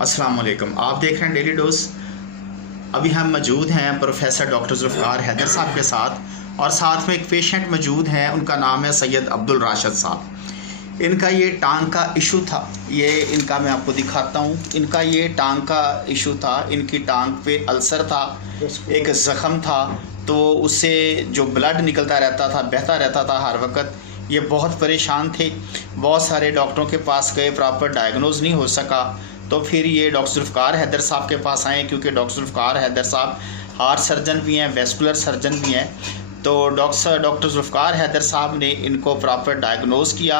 अस्सलाम वालेकुम। आप देख रहे हैं डेली डोज। अभी हम मौजूद हैं प्रोफेसर डॉक्टर ज़ुल्फ़िकार हैदर साहब के साथ और साथ में एक पेशेंट मौजूद हैं, उनका नाम है सैयद अब्दुल राशिद साहब। इनका ये टांग का इशू था, ये इनका मैं आपको दिखाता हूँ। इनका ये टांग का इशू था, इनकी टांग पे अल्सर था, एक ज़ख़म था, तो उससे जो ब्लड निकलता रहता था, बहता रहता था हर वक्त। ये बहुत परेशान थे, बहुत सारे डॉक्टरों के पास गए, प्रॉपर डायग्नोज नहीं हो सका। तो फिर ये डॉक्टर ज़ुल्फ़िकार हैदर साहब के पास आए, क्योंकि डॉक्टर ज़ुल्फ़िकार हैदर साहब हार्ट सर्जन भी हैं, वेस्कुलर सर्जन भी हैं। तो डॉक्टर ज़ुल्फ़िकार हैदर साहब ने इनको प्रॉपर डायग्नोज किया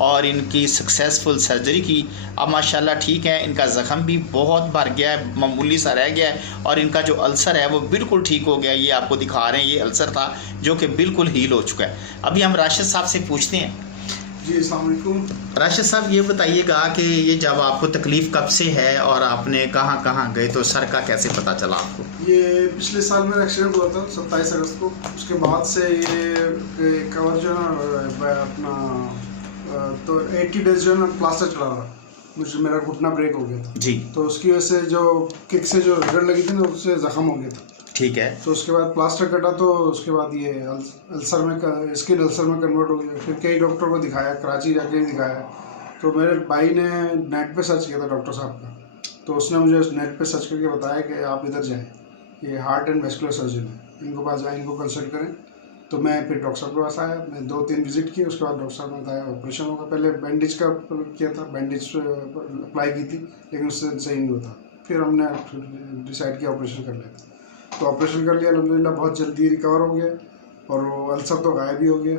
और इनकी सक्सेसफुल सर्जरी की। अब माशाल्लाह ठीक है, इनका ज़ख़म भी बहुत भर गया है, मामूली सा रह गया है और इनका जो अल्सर है वो बिल्कुल ठीक हो गया। ये आपको दिखा रहे हैं, ये अल्सर था जो कि बिल्कुल हील हो चुका है। अभी हम राशिद साहब से पूछते हैं। जी अस्सलाम वालेकुम। राशिद साहब, ये बताइएगा कि ये जब आपको तकलीफ़ कब से है और आपने कहाँ कहाँ गए, तो सर का कैसे पता चला आपको? ये पिछले साल मेरा एक्सीडेंट हुआ था 27 अगस्त को। उसके बाद से ये कवर जो है ना अपना तो 80 डेज जो है ना प्लास्टर चला रहा, मुझे मेरा घुटना ब्रेक हो गया था जी। तो उसकी वजह से जो किक से जो रगड़ लगी थी ना, उससे ज़ख़म हो गया था। ठीक है। तो उसके बाद प्लास्टर कटा, तो उसके बाद ये अल्सर में स्किन अल्सर में कन्वर्ट हो गया। फिर कई डॉक्टर को दिखाया, कराची जाके दिखाया। तो मेरे भाई ने नेट पे सर्च किया था डॉक्टर साहब का, तो उसने मुझे नेट पे सर्च करके बताया कि आप इधर जाएं, ये हार्ट एंड वेस्कुलर सर्जन है, इनको पास जाएँ, इनको कंसल्ट करें। तो मैं फिर डॉक्टर साहब के पास आया, मैं 2-3 विजिट किए। उसके बाद डॉक्टर साहब ने बताया ऑपरेशन होगा। पहले बैंडेज का किया था, बैंडेज अप्लाई की थी, लेकिन उससे सही नहीं होता। फिर हमने डिसाइड किया ऑपरेशन कर लेते। तो ऑपरेशन कर लिया, अल्हम्दुलिल्लाह बहुत जल्दी रिकवर हो गया और वो अल्सर तो गायब ही हो गया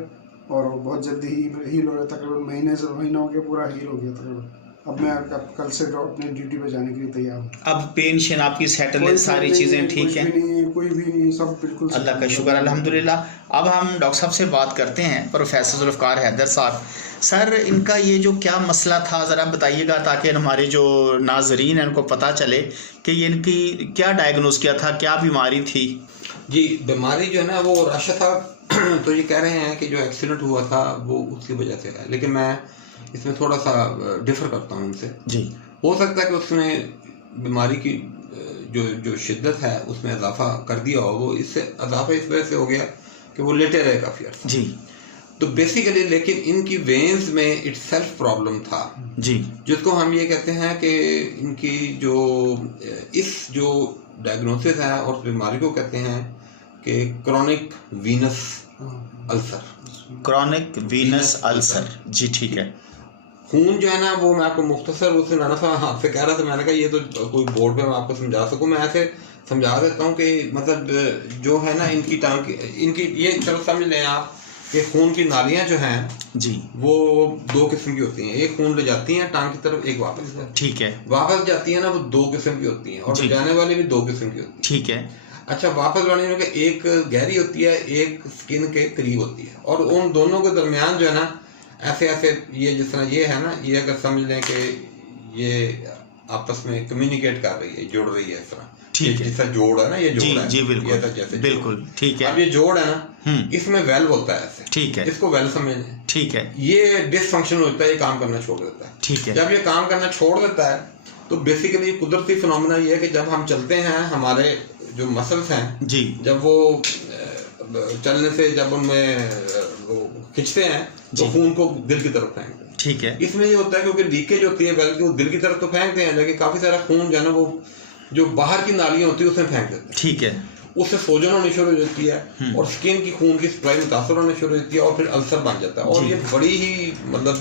और वो बहुत जल्दी हील हो गया। तकरीबन महीना हो गया, पूरा हील हो गया तकरीबन। अब मैं कल से अपनी ड्यूटी पे जाने के लिए तैयार हूँ। अब पेंशन आपकी सेटल है, सारी चीज़ें ठीक हैं? कोई भी नहीं, सब बिल्कुल अल्लाह का शुक्र, अल्हम्दुलिल्लाह। अब हम डॉक्टर साहब से बात करते हैं, प्रोफेसर ज़ुल्फ़िकार हैदर साहब। सर, इनका ये जो क्या मसला था ज़रा बताइएगा, ताकि हमारे जो नाजरीन हैं उनको पता चले कि ये इनकी क्या डायग्नोज किया था, क्या बीमारी थी? जी, बीमारी जो है ना वो राशिद साहब तो ये कह रहे हैं कि जो एक्सीडेंट हुआ था वो उसकी वजह से है, लेकिन मैं इसमें थोड़ा सा डिफर करता हूँ उनसे। जी, हो सकता है कि उसने बीमारी की जो शिद्दत है उसमें इजाफा कर दिया हो। वो इससे इजाफा इस वजह से हो गया कि वो लेटे रहे काफ़ी अर्सा जी। तो बेसिकली लेकिन इनकी वेन्स में इटसेल्फ प्रॉब्लम था जी, जिसको हम ये कहते हैं कि इनकी जो डायग्नोसिस है और बीमारी को कहते हैं कि chronic venous ulcer. Chronic venous ulcer जी, ठीक है। खून जो है ना वो मैं आपको मुख्तसर उससे नाना सा आपसे कह रहा था, मैंने कहा ये तो कोई बोर्ड पे मैं आपको समझा सकूं, मैं ऐसे समझा देता हूँ कि मतलब जो है ना इनकी टांग इनकी ये चलो समझ लें आप कि खून की नालियाँ जो हैं जी वो 2 किस्म की होती हैं। एक खून ले जाती हैं टांग की तरफ, एक वापस, ठीक है। वापस जाती है ना वो 2 किस्म की होती हैं और जाने वाली भी 2 किस्म की होती है, ठीक है। अच्छा, वापस जाने में एक गहरी होती है, एक स्किन के करीब होती है, और उन दोनों के दरमियान जो है ना ऐसे ये जिस तरह ये है ना, ये अगर समझ लें कि ये आपस में कम्युनिकेट कर रही है, जुड़ रही है इस तरह, ठीक है। जैसा जोड़ है ना, ये जोड़ है जी, बिल्कुल जैसे बिल्कुल ठीक है। अब ये जोड़ है ना, इसमें वेल्व होता है ऐसे, ठीक है, इसको वेल्व समझ लें, ठीक है। ये डिसफंक्शन होता है, ये काम करना छोड़ देता है, ठीक है। जब ये काम करना छोड़ देता है तो बेसिकली कुदरती फिनोमेना ये है कि जब हम चलते हैं, हमारे जो मसल्स हैं जी, जब वो चलने से जब उनमें खिंचते हैं तो खून को दिल की तरफ फेंकते हैं, ठीक है। इसमें ये होता है क्योंकि लीकेज होती है वेल्व की, वो दिल की तरफ तो फेंकते हैं, लेकिन काफी सारा खून जो है ना वो जो बाहर की नालियां होती है उसमें फेंक देते हैं, ठीक है। उससे सोजन होनी शुरू हो जाती है और स्किन की खून की सप्लाई मुतासर होनी शुरू हो जाती है और फिर अल्सर बन जाता है, और ये बड़ी ही मतलब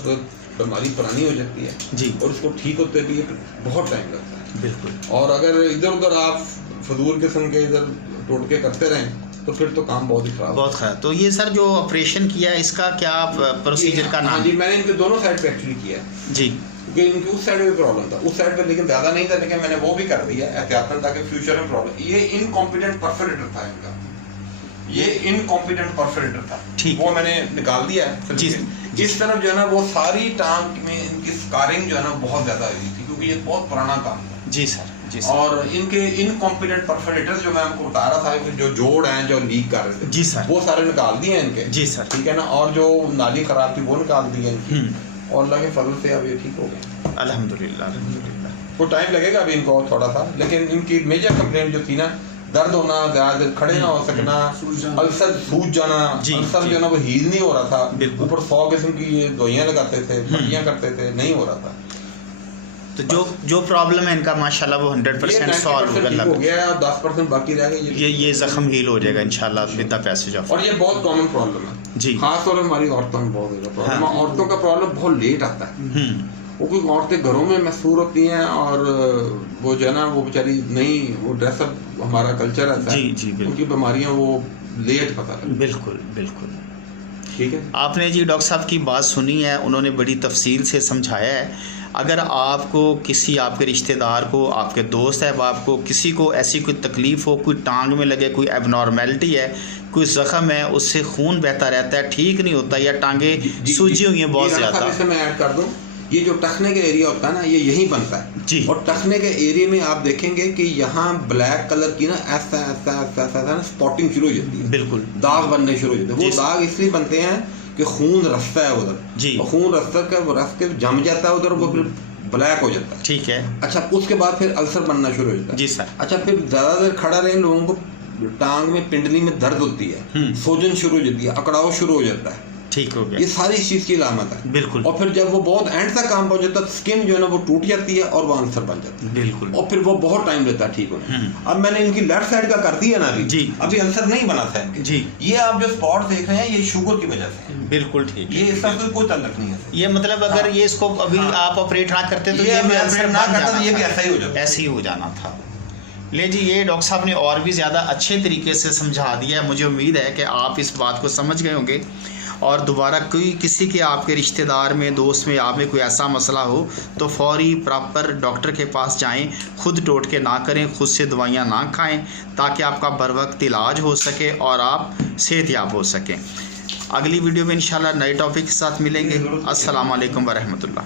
बीमारी पुरानी हो जाती है जी, और इसको ठीक होते भी बहुत टाइम लगता है, बिल्कुल। और अगर इधर उधर आप फजूल किस्म के इधर टोटके करते रहें तो फिर तो काम बहुत ही खराब। तो ये सर जो ऑपरेशन किया है इसका क्या प्रोसीजर का नाम? जी, मैंने इनके दोनों साइड पे एक्चुअली किया है जी, क्योंकि इनकी उस साइड में भी प्रॉब्लम था, उस साइड पे लेकिन ज़्यादा नहीं था, लेकिन मैंने वो भी कर दिया एहतियातन ताकि फ्यूचर में प्रॉब्लम। ये इनकॉम्पिटेंट परफोरेटर था इनका, ये इनकॉम्पिटेंट परफोरेटर था, ठीक, वो मैंने निकाल दिया है जी। इस तरफ जो है ना वो सारी टांग में इनकी स्कारिंग जो है ना बहुत ज़्यादा हुई थी, क्योंकि ये बहुत पुराना काम था जी सर। और इनके इनकॉम्पिटेंट परफोरेटर्स जो मैं आपको बता रहा था, जो जोड़ हैं जो लीक कर रहे थे जी सर, वो सारे निकाल दिए इनके जी सर, ठीक है ना। और जो नाली खराब थी वो निकाल दी है इनकी, और अल्लाह के फजल से अब ये ठीक हो गए। अल्हम्दुलिल्लाह अल्हम्दुलिल्लाह। वो टाइम लगेगा अभी इनको थोड़ा सा, लेकिन इनकी मेजर कंप्लेंट जो थी ना, दर्द होना, ज़्यादा देर खड़े ना हो सकना, अल्सर सूज जाना, अल्सर जो है ना वो हील नहीं हो रहा था, ऊपर 100 किस्म की ये दवाइयाँ लगाते थे, पट्टियाँ करते थे, नहीं हो रहा था। तो जो प्रॉब्लम है इनका माशाल्लाह वो 100% सॉल्व हो गया है, 10% बाकी रह गया। ये जख्म हील हो जाएगा इंशाल्लाह विद द पैसेज ऑफ। और ये बहुत कॉमन प्रॉब्लम है जी, खास तौर पर हमारी औरतों में बहुत ज़्यादा प्रॉब्लम है। औरतों का प्रॉब्लम बहुत लेट आता है। वो कुछ औरतें घरों में मशहूर होती हैं और वो जो है ना वो बेचारी नहीं, वो ड्रेसअप हमारा कल्चर रहता है, जी जी उनकी बीमारियां वो लेट पता लगती। बिल्कुल बिल्कुल ठीक है। आपने जी डॉक्टर साहब की बात सुनी है, उन्होंने बड़ी तफसील से समझाया है। अगर आपको किसी आपके रिश्तेदार को, आपके दोस्त अहबाब को, किसी को ऐसी कोई तकलीफ़ हो, कोई टांग में लगे, कोई एबनॉर्मेलिटी है, कोई ज़ख़म है, उससे खून बहता रहता है, ठीक नहीं होता, या टांगे सूजी हुई हैं बहुत ज़्यादा। इसमें मैं ऐड कर दूं, ये जो टखने का एरिया होता है ना, ये यहीं बनता है जी। और टखने के एरिया में आप देखेंगे कि यहाँ ब्लैक कलर की ना ऐसा ऐसा ऐसा ऐसा ना स्पॉटिंग शुरू हो जाती है, बिल्कुल दाग बनने शुरू हो जाते हैं। वो दाग इसलिए बनते हैं कि खून रस्ता है उधर जी, और खून रस्ता का वो रस के जम जाता है उधर, वो फिर ब्लैक हो जाता है। ठीक है। अच्छा, उसके बाद फिर अल्सर बनना शुरू हो जाता है जी सर। अच्छा, फिर ज़्यादा देर खड़ा रहे, लोगों को टांग में, पिंडली में दर्द होती है, सोजन शुरू हो जाती है, अकड़ाव शुरू हो जाता है, ठीक हो गया। ये सारी इस चीज़ की अलामत है। बिल्कुल। और फिर जब वो बहुत एंड तक काम पहुंच जाता है, स्किन जो है ना वो टूट जाती है और वो आंसर बन जाती है। बिल्कुल। और फिर वो बहुत टाइम लेता है ठीक होने। अब मैंने इनकी लेफ्ट साइड का कर दिया ना अभी जी, अभी आंसर नहीं बना था इनके। जी, ये आप जो स्पॉट देख रहे हैं ये शुगर की वजह से है। बिल्कुल ठीक। ये इसका कोई ताल्लुक नहीं है। ये मतलब अगर ये इसको अभी आप ऑपरेट ना करते तो ये भी आंसर ना करता, ये भी ऐसा ही हो जाता, ऐसे ही हो जाना था। ले जी, ये डॉक्टर साहब ने और भी ज़्यादा अच्छे तरीके से समझा दिया है। मुझे उम्मीद है कि आप इस बात को समझ गए होंगे और दोबारा कोई किसी के आपके रिश्तेदार में, दोस्त में, आप में कोई ऐसा मसला हो तो फौरी प्रॉपर डॉक्टर के पास जाएं, खुद टोटके ना करें, खुद से दवाइयाँ ना खाएं, ताकि आपका बर वक्त इलाज हो सके और आप सेहतयाब हो सकें। अगली वीडियो में इंशाल्लाह नए टॉपिक के साथ मिलेंगे। अस्सलाम वालेकुम व रहमतुल्लाह।